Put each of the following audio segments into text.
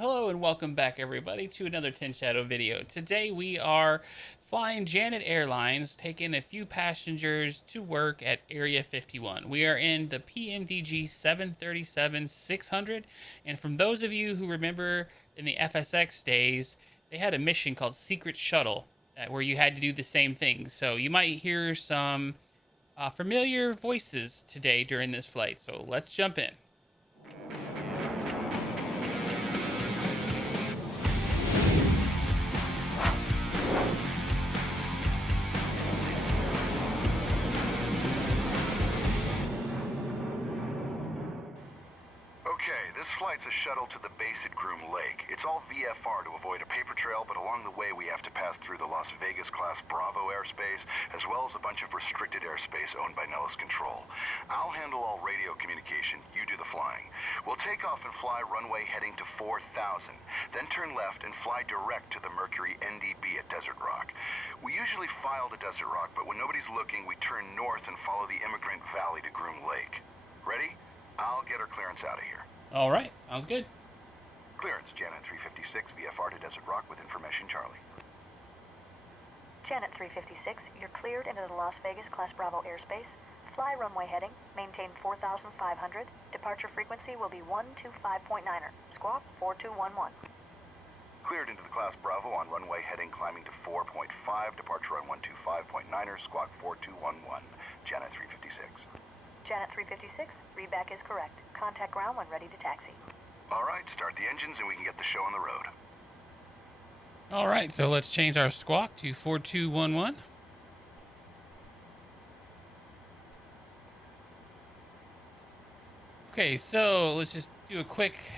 Hello and welcome back everybody to another Tennshadow video. Today we are flying Janet Airlines, taking a few passengers to work at Area 51. We are in the PMDG 737-600, and from those of you who remember in the FSX days, they had a mission called Secret Shuttle where you had to do the same thing. So you might hear some familiar voices today during this flight. So let's jump in. This flight's a shuttle to the base at Groom Lake. It's all VFR to avoid a paper trail, but along the way we have to pass through the Las Vegas class Bravo airspace, as well as a bunch of restricted airspace owned by Nellis Control. I'll handle all radio communication, you do the flying. We'll take off and fly runway heading to 4,000, then turn left and fly direct to the Mercury NDB at Desert Rock. We usually file to Desert Rock, but when nobody's looking, we turn north and follow the Immigrant Valley to Groom Lake. Ready? I'll get our clearance out of here. All right, sounds good. Clearance, Janet 356, VFR to Desert Rock with information, Charlie. Janet 356, you're cleared into the Las Vegas Class Bravo airspace. Fly runway heading, maintain 4,500. Departure frequency will be 125.9er. Squawk 4211. Cleared into the Class Bravo on runway heading climbing to 4.5. Departure on 125.9er. Squawk 4211. Janet 356. Janet 356, readback is correct. Contact ground when ready to taxi. All right, start the engines and we can get the show on the road. All right, so let's change our squawk to 4211. Okay, so let's just do a quick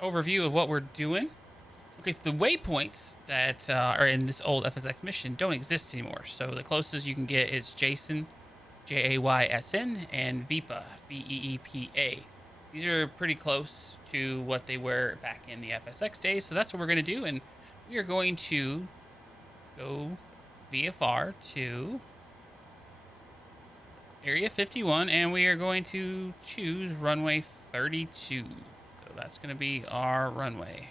overview of what we're doing. Okay, so the waypoints that are in this old FSX mission don't exist anymore. So the closest you can get is Jason, Jaysn, and VEEPA, VEEPA. These are pretty close to what they were back in the FSX days, so that's what we're going to do, and we are going to go VFR to Area 51, and we are going to choose runway 32. So that's going to be our runway.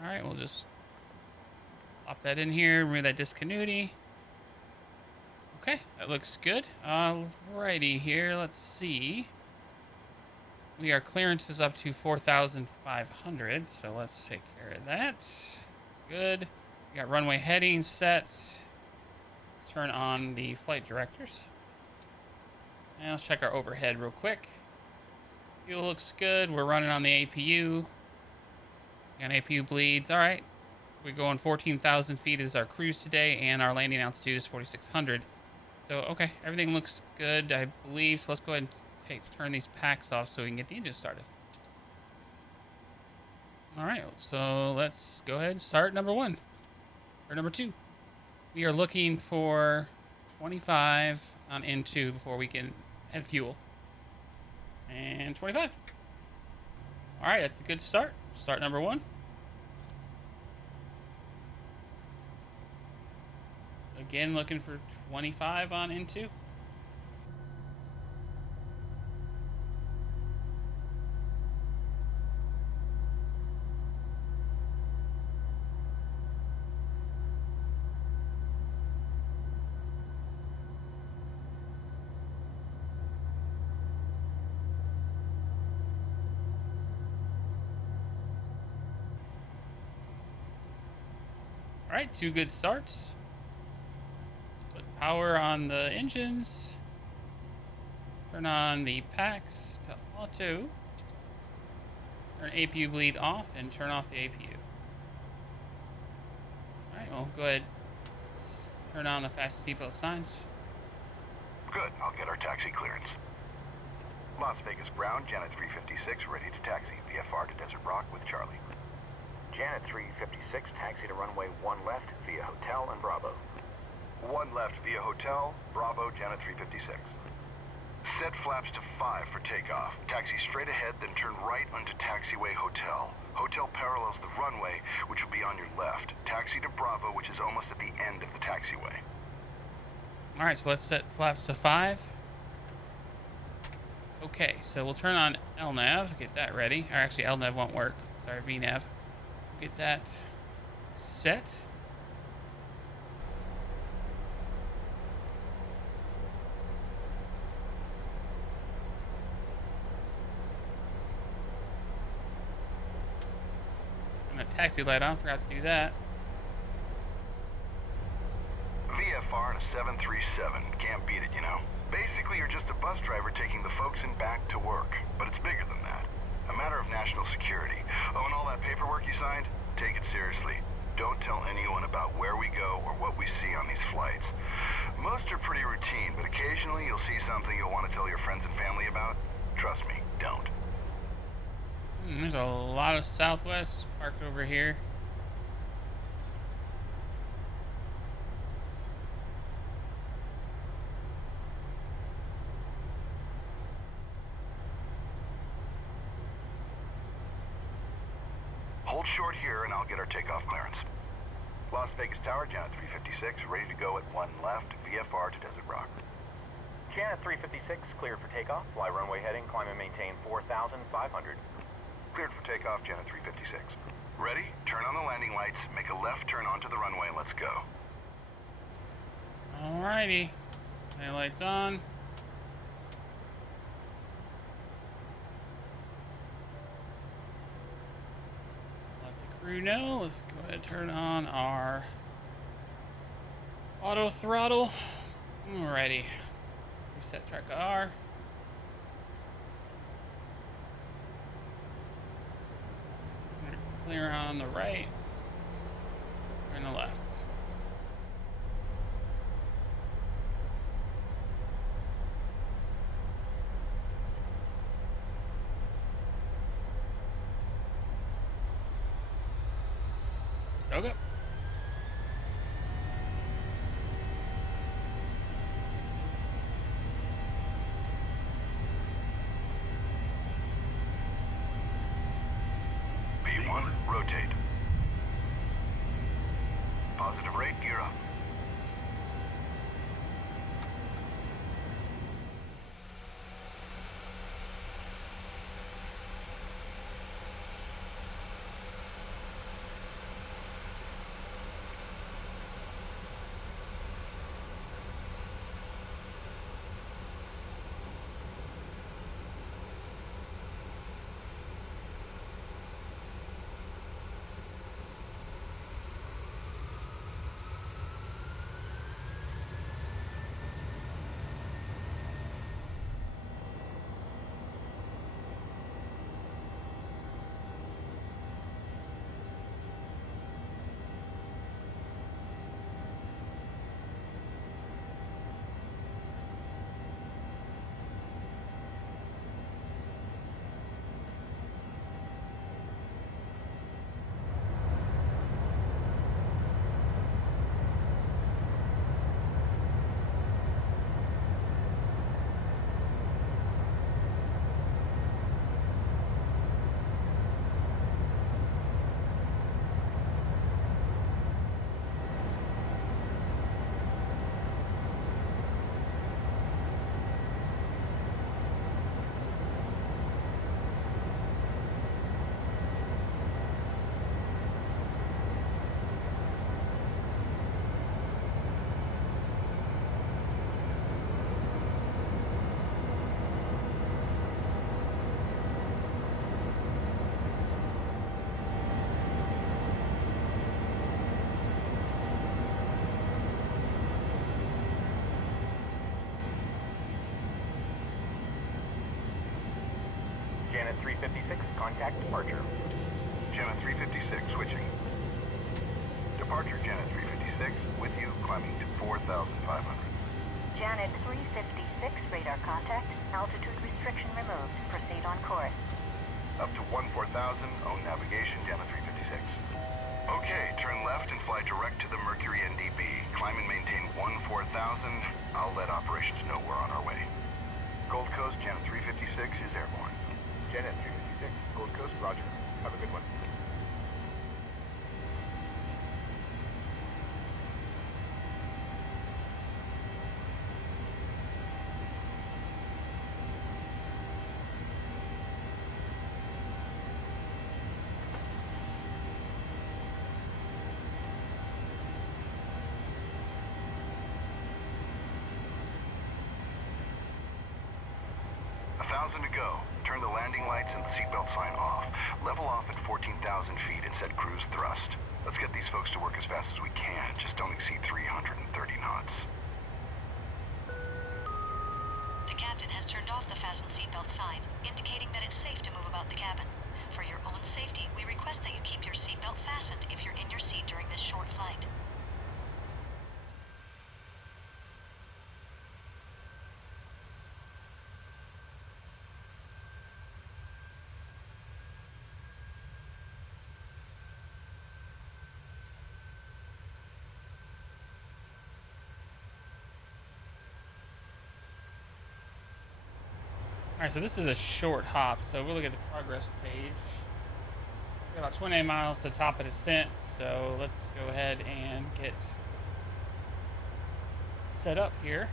All right, we'll just pop that in here, remove that discontinuity. Okay, that looks good. Alrighty here, let's see. Our clearance is up to 4,500, so let's take care of that. Good. We got runway heading set. Let's turn on the flight directors. And let's check our overhead real quick. Fuel looks good. We're running on the APU. Got APU bleeds. All right. We're going 14,000 feet is our cruise today, and our landing altitude is 4,600. So, okay, everything looks good, I believe. So let's go ahead and turn these packs off so we can get the engine started. All right, so let's go ahead and start number 2. We are looking for 25 on N2 before we can head fuel. And 25. All right, that's a good start. Start number 1. Again, looking for 25 on N2. All right, 2 good starts. Put power on the engines. Turn on the packs to auto. Turn APU bleed off and turn off the APU. Alright, well, go ahead. Turn on the fast seatbelt signs. Good, I'll get our taxi clearance. Las Vegas Brown, Janet 356, ready to taxi. VFR to Desert Rock with Charlie. Janet 356, taxi to runway 1 left via Hotel and Bravo. 1 left via Hotel, Bravo, Janet 356. Set flaps to 5 for takeoff. Taxi straight ahead, then turn right onto taxiway Hotel. Hotel parallels the runway, which will be on your left. Taxi to Bravo, which is almost at the end of the taxiway. All right, so let's set flaps to 5. Okay, so we'll turn on LNAV, get that ready. Or actually, LNAV won't work. Sorry, VNav. Get that set. I'm gonna taxi light on. Forgot to do that. VFR and a 737. Can't beat it, you know. Basically, you're just a bus driver taking the folks in back to work. But it's bigger than that. A matter of national security. Oh, and all that paperwork you signed? Take it seriously. Don't tell anyone about where we go or what we see on these flights. Most are pretty routine, but occasionally you'll see something you'll want to tell your friends and family about. Trust me, don't. There's a lot of Southwest parked over here. Hold short here and I'll get our takeoff clearance. Las Vegas Tower, Janet 356, ready to go at 1 left, VFR to Desert Rock. Janet 356, cleared for takeoff. Fly runway heading, climb and maintain 4,500. Cleared for takeoff, Janet 356. Ready? Turn on the landing lights, make a left turn onto the runway, and let's go. Alrighty. My lights on. Let the crew know. Let's go ahead and turn on our auto throttle. Alrighty. Reset track R. Clear on the right and the left. Okay. B1, rotate. Positive rate, gear up. Janet 356, contact departure. Janet 356, switching. Departure, Janet 356, with you, climbing to 4,500. Janet 356, radar contact. Altitude restriction removed. Proceed on course. Up to 14,000, own navigation, Janet 356. Okay, turn left and fly direct to the Mercury NDB. Climb and maintain 14,000. I'll let operations know we're on our way. Gold Coast, Janet 356 is airborne. Janet 356, Gold Coast, roger. Have a good one. 4,000 to go. Turn the landing lights and the seatbelt sign off. Level off at 14,000 feet and set cruise thrust. Let's get these folks to work as fast as we can. Just don't exceed 330 knots. The captain has turned off the fasten seatbelt sign, indicating that it's safe to move about the cabin. For your own safety, we request that you keep your seatbelt fastened if you're in your seat during this short flight. Alright, so this is a short hop, so we'll look at the progress page. We've got about 28 miles to the top of descent, so let's go ahead and get set up here.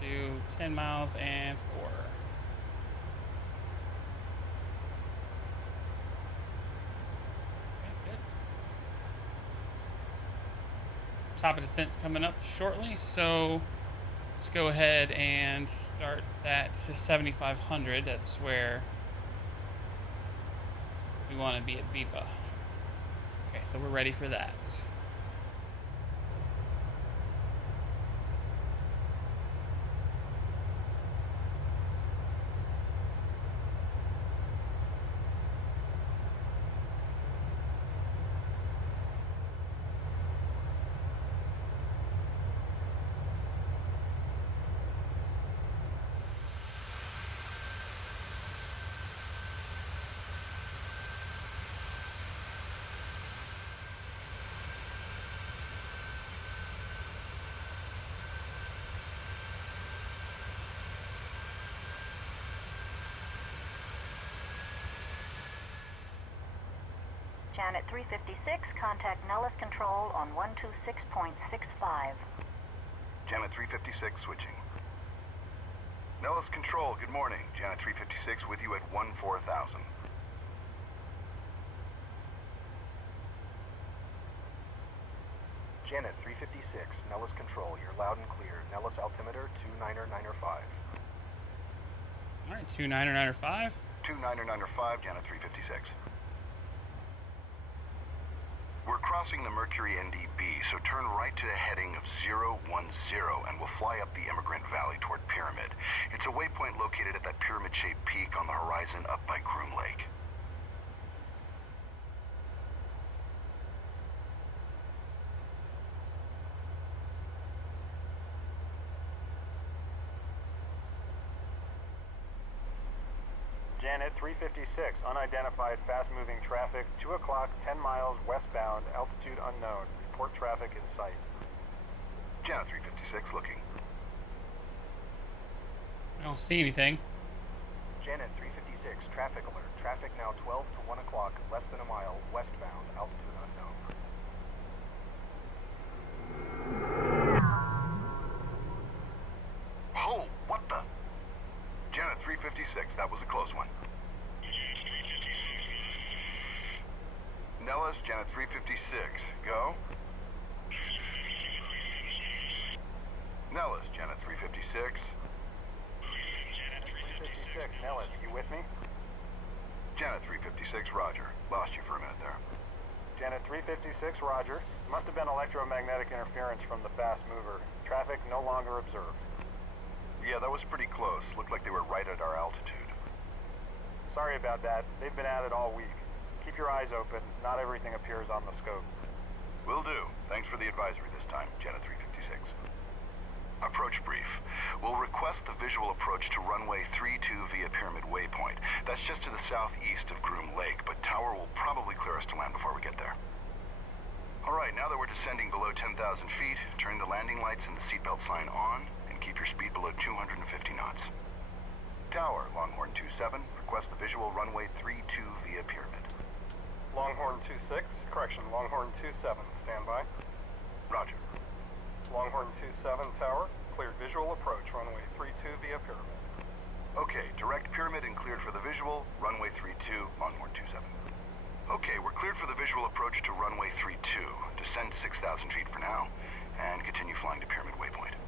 Do 10 miles and 4. Okay, good. Top of descent's coming up shortly, so let's go ahead and start that to 7,500. That's where we want to be at VIPA. Okay, so we're ready for that. Janet 356, contact Nellis Control on 126.65. Janet 356 switching. Nellis Control, good morning. Janet 356 with you at 14,000. Janet 356, Nellis Control, you're loud and clear. Nellis altimeter 29905. Alright, 29905. 29905, Janet 356. We're crossing the Mercury NDB, so turn right to the heading of 010 and we'll fly up the Immigrant Valley toward Pyramid. It's a waypoint located at that pyramid-shaped peak on the horizon up by Groom Lake. Janet 356, unidentified fast-moving traffic, 2 o'clock, 10 miles westbound, altitude unknown. Report traffic in sight. Janet 356 looking. I don't see anything. Janet 356, traffic alert. Traffic now 12 to 1 o'clock, less than a mile, westbound, altitude unknown. Oh, what the? Janet 356, that was a close one. Nellis, Janet 356, go. Nellis, Janet 356. Janet 356, Nellis, you with me? Janet 356, roger. Lost you for a minute there. Janet 356, roger. Must have been electromagnetic interference from the fast mover. Traffic no longer observed. Yeah, that was pretty close. Looked like they were right at our altitude. Sorry about that. They've been at it all week. Keep your eyes open. Not everything appears on the scope. Will do. Thanks for the advisory this time, Janet 356. Approach brief. We'll request the visual approach to runway 32 via Pyramid Waypoint. That's just to the southeast of Groom Lake, but Tower will probably clear us to land before we get there. All right, now that we're descending below 10,000 feet, turn the landing lights and the seatbelt sign on, and keep your speed below 250 knots. Tower, Longhorn 27, request the visual runway 32 via Pyramid. Longhorn 26, correction, Longhorn 27, stand by. Roger. Longhorn 27 tower, cleared visual approach, runway 32 via pyramid. Okay, direct pyramid and cleared for the visual, runway 32, Longhorn 27. Okay, we're cleared for the visual approach to runway 32. Descend 6,000 feet for now, and continue flying to pyramid waypoint.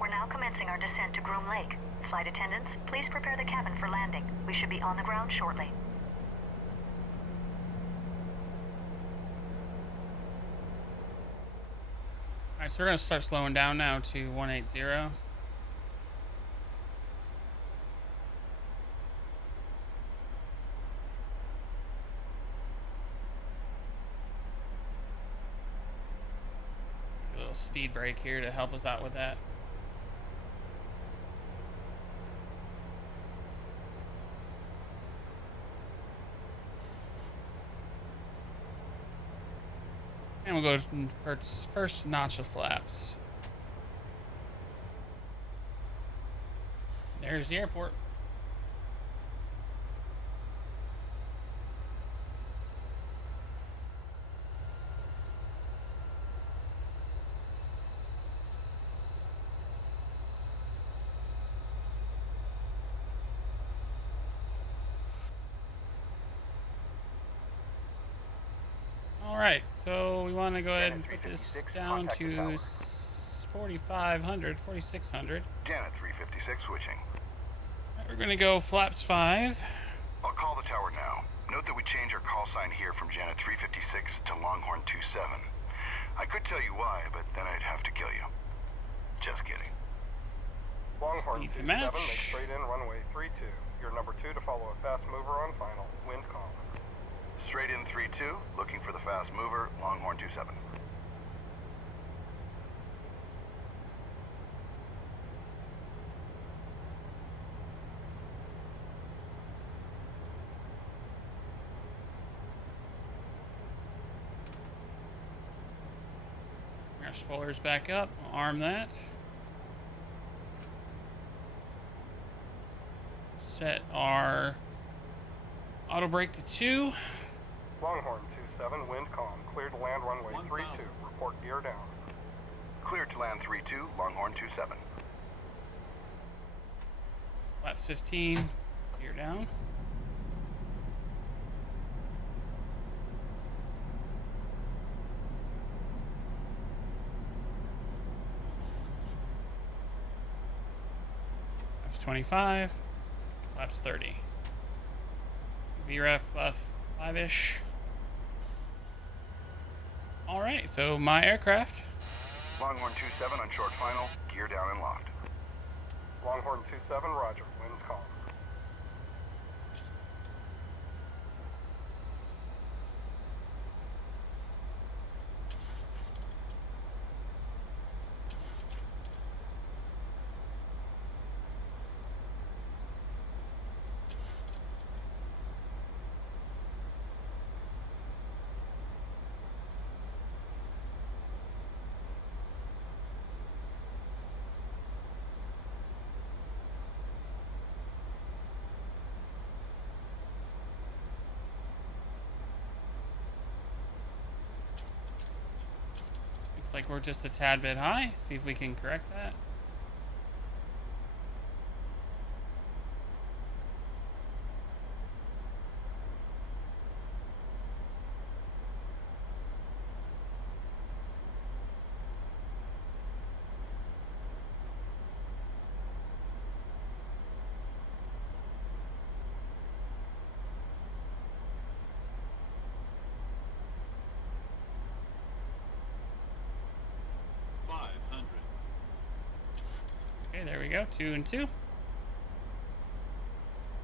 We're now commencing our descent to Groom Lake. Flight attendants, please prepare the cabin for landing. We should be on the ground shortly. Alright, so we're going to start slowing down now to 180. A little speed brake here to help us out with that. And we'll go for first notch of flaps. There's the airport. Alright, so we want to go ahead and put this down to 4,500, 4,600. Janet 356 switching. We're going to go flaps 5. I'll call the tower now. Note that we change our call sign here from Janet 356 to Longhorn 27. I could tell you why, but then I'd have to kill you. Just kidding. Longhorn Speed to 27, match. make straight in, runway 32. You're number 2 to follow a fast mover on final. Wind calm. Straight in 32, looking for the fast mover, Longhorn 27. Our spoilers back up. Arm that. Set our auto brake to 2. Longhorn 27, wind calm. Cleared to land runway 32. Report gear down. Cleared to land 32, Longhorn 27. Flaps 15. Gear down. Flaps 25. Flaps 30. VREF plus 5-ish. Alright, so my aircraft. Longhorn 27 on short final, gear down and locked. Longhorn 27, roger. Winds calm. Looks like we're just a tad bit high. See if we can correct that. Okay, there we go. 2 and 2.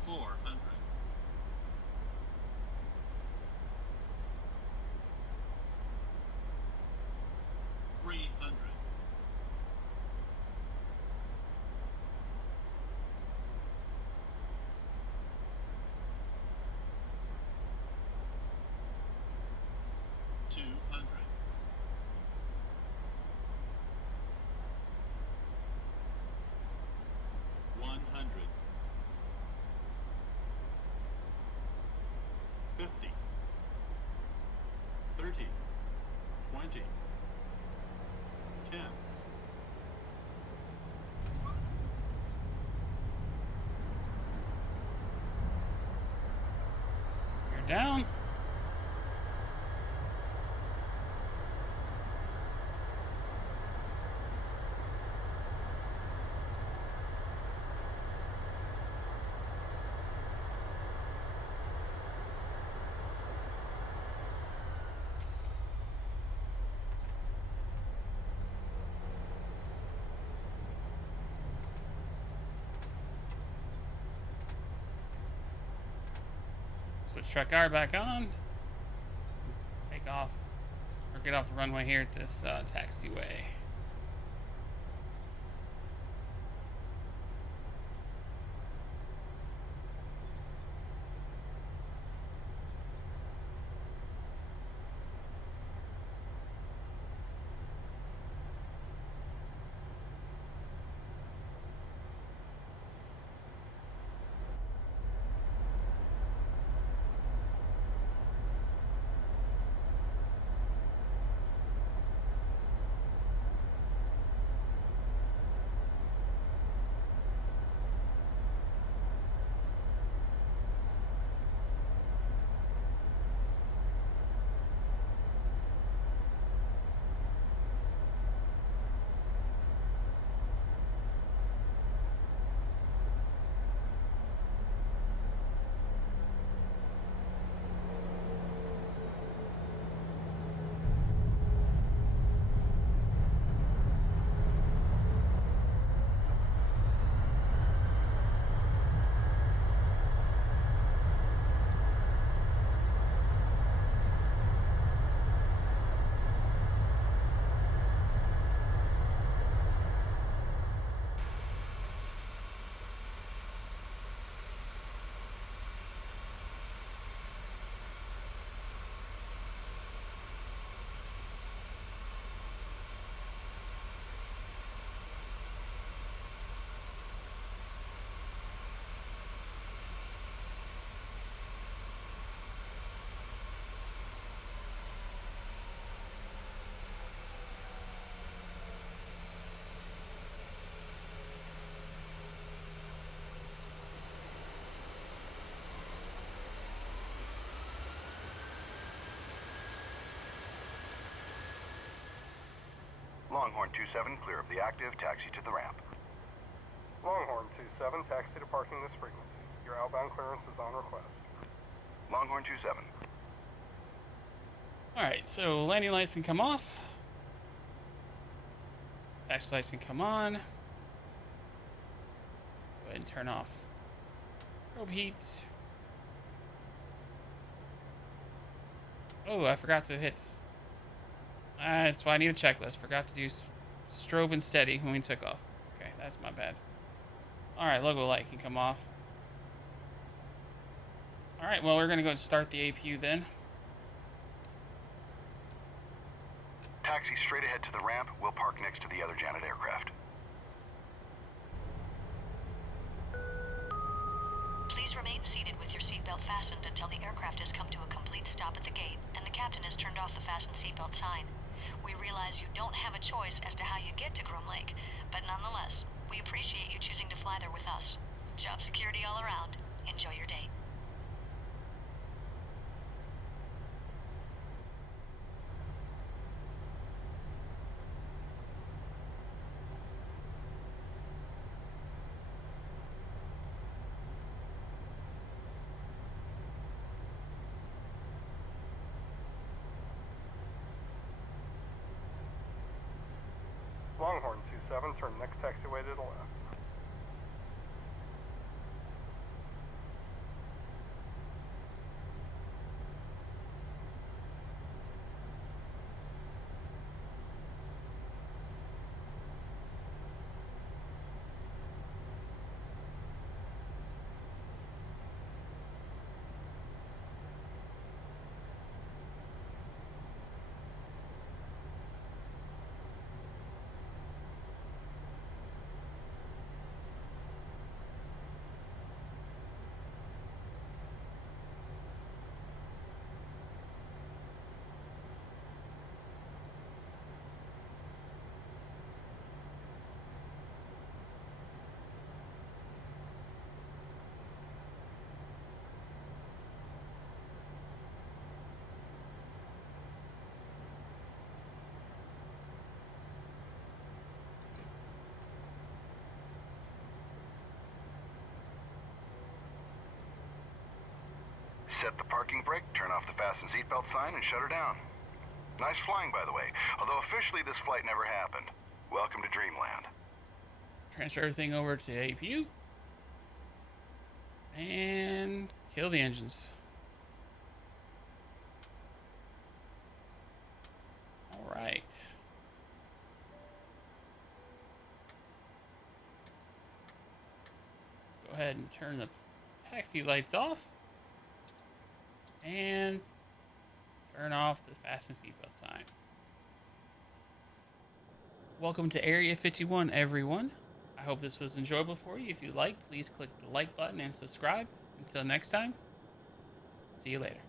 400. 300. 200. 100. 20. 10. You're down. Switch track guard back on. Take off, or get off the runway here at this taxiway. Longhorn 27, clear of the active, taxi to the ramp. Longhorn 27, taxi to parking this frequency. Your outbound clearance is on request. Longhorn 27. Alright, so landing lights can come off. Taxi lights can come on. Go ahead and turn off probe heat. Oh, I forgot to hit. That's why I need a checklist. Forgot to do strobe and steady when we took off. Okay, that's my bad. Alright, logo light can come off. Alright, well, we're going to go and start the APU then. Taxi straight ahead to the ramp. We'll park next to the other Janet aircraft. Please remain seated with your seatbelt fastened until the aircraft has come to a complete stop at the gate and the captain has turned off the fasten seatbelt sign. We realize you don't have a choice as to how you get to Groom Lake, but nonetheless, we appreciate you choosing to fly there with us. Job security all around. Enjoy your day. Longhorn 27, turn next taxiway to the left. Reset the parking brake, turn off the fasten seatbelt sign, and shut her down. Nice flying, by the way. Although officially this flight never happened. Welcome to Dreamland. Transfer everything over to APU. And kill the engines. All right. Go ahead and turn the taxi lights off. And turn off the fasten seatbelt sign. Welcome to Area 51, everyone. I hope this was enjoyable for you. If you liked, please click the like button and subscribe. Until next time, see you later.